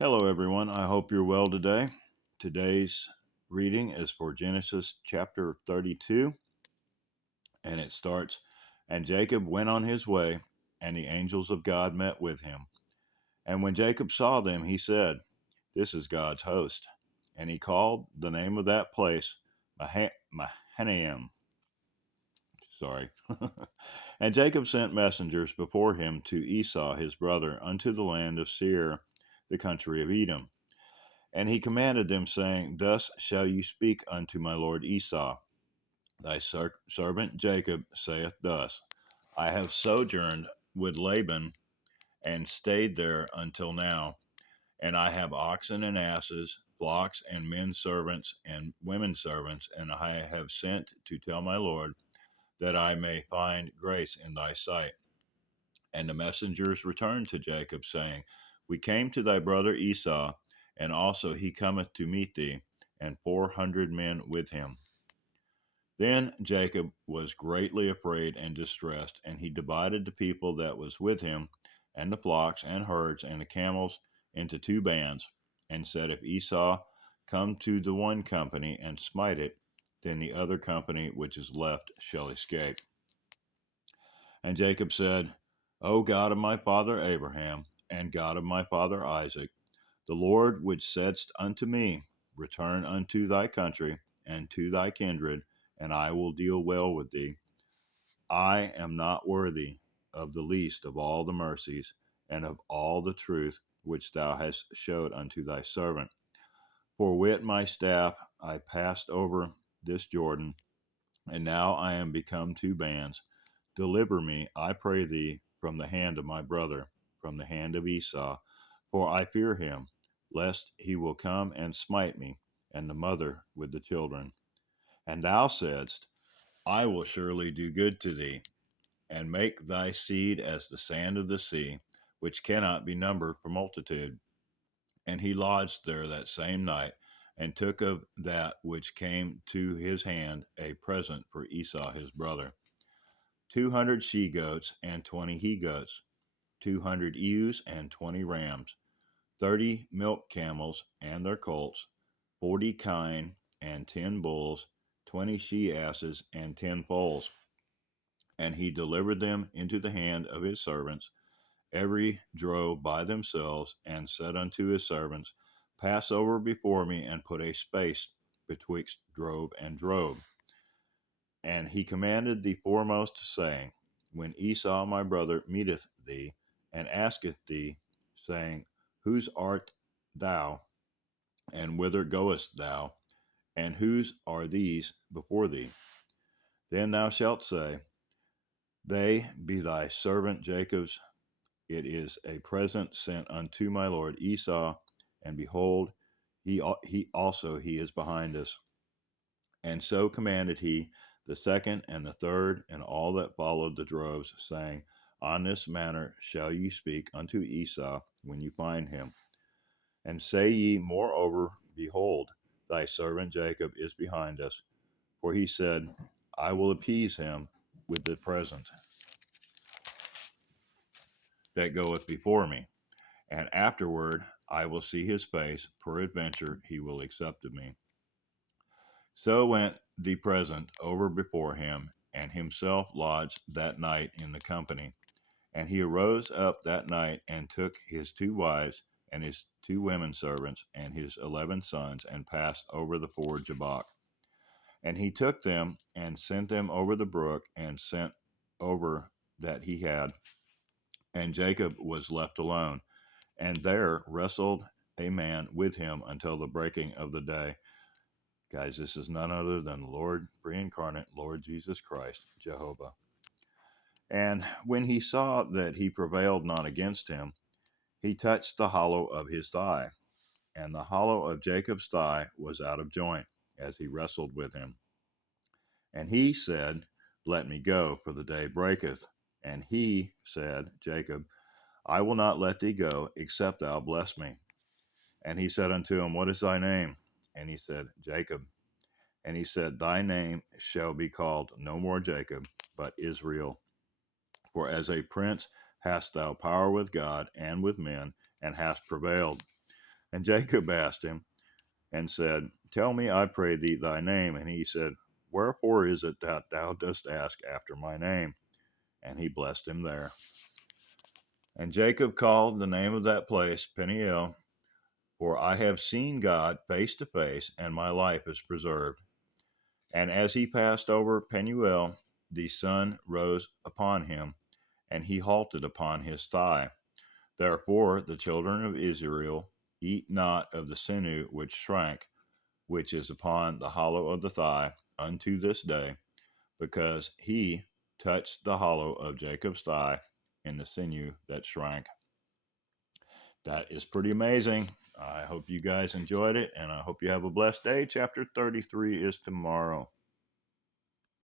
Hello, everyone. I hope you're well today. Today's reading is for Genesis chapter 32, and it starts And Jacob went on his way, and the angels of God met with him. And when Jacob saw them, he said, This is God's host. And he called the name of that place Mahanaim. Sorry. And Jacob sent messengers before him to Esau his brother unto the land of Seir, the country of Edom. And he commanded them, saying, Thus shall you speak unto my lord Esau. Thy servant Jacob saith thus, I have sojourned with Laban and stayed there until now, and I have oxen and asses, flocks and men servants and women servants, and I have sent to tell my lord that I may find grace in thy sight. And the messengers returned to Jacob, saying, We came to thy brother Esau, and also he cometh to meet thee, and 400 men with him. Then Jacob was greatly afraid and distressed, and he divided the people that was with him, and the flocks and herds and the camels into two bands, and said, If Esau come to the one company and smite it, then the other company which is left shall escape. And Jacob said, O God of my father Abraham, and God of my father Isaac, the Lord which saidst unto me, Return unto thy country and to thy kindred, and I will deal well with thee. I am not worthy of the least of all the mercies and of all the truth which thou hast showed unto thy servant. For with my staff I passed over this Jordan, and now I am become two bands. Deliver me, I pray thee, from the hand of my brother, from the hand of Esau, for I fear him, lest he will come and smite me, and the mother with the children. And thou saidst, I will surely do good to thee, and make thy seed as the sand of the sea, which cannot be numbered for multitude. And he lodged there that same night, and took of that which came to his hand a present for Esau his brother 200 she goats and 20 he goats, 200 ewes and 20 rams, 30 milk camels and their colts, 40 kine and 10 bulls, 20 she asses and 10 foals. And he delivered them into the hand of his servants, every drove by themselves, and said unto his servants, Pass over before me, and put a space betwixt drove and drove. And he commanded the foremost, saying, When Esau my brother meeteth thee, and asketh thee, saying, Whose art thou, and whither goest thou, and whose are these before thee? Then thou shalt say, They be thy servant Jacob's. It is a present sent unto my lord Esau, and behold, he is behind us. And so commanded he the second and the third and all that followed the droves, saying, On this manner shall ye speak unto Esau when you find him. And say ye moreover, Behold, thy servant Jacob is behind us. For he said, I will appease him with the present that goeth before me, and afterward I will see his face, peradventure he will accept of me. So went the present over before him, and himself lodged that night in the company. And he arose up that night, and took his two wives, and his two women servants, and his 11 sons, and passed over the ford Jabbok. And he took them, and sent them over the brook, and sent over that he had. And Jacob was left alone, and there wrestled a man with him until the breaking of the day. Guys, this is none other than Lord, pre-incarnate Lord Jesus Christ, Jehovah. And when he saw that he prevailed not against him, he touched the hollow of his thigh, and the hollow of Jacob's thigh was out of joint, as he wrestled with him. And he said, Let me go, for the day breaketh. And he said, Jacob, I will not let thee go, except thou bless me. And he said unto him, What is thy name? And he said, Jacob. And he said, Thy name shall be called no more Jacob, but Israel. For as a prince hast thou power with God and with men, and hast prevailed. And Jacob asked him and said, Tell me, I pray thee, thy name. And he said, Wherefore is it that thou dost ask after my name? And he blessed him there. And Jacob called the name of that place Peniel, for I have seen God face to face, and my life is preserved. And as he passed over Penuel, the sun rose upon him, and he halted upon his thigh. Therefore the children of Israel eat not of the sinew which shrank, which is upon the hollow of the thigh, unto this day, because he touched the hollow of Jacob's thigh in the sinew that shrank. That is pretty amazing. I hope you guys enjoyed it, and I hope you have a blessed day. Chapter 33 is tomorrow.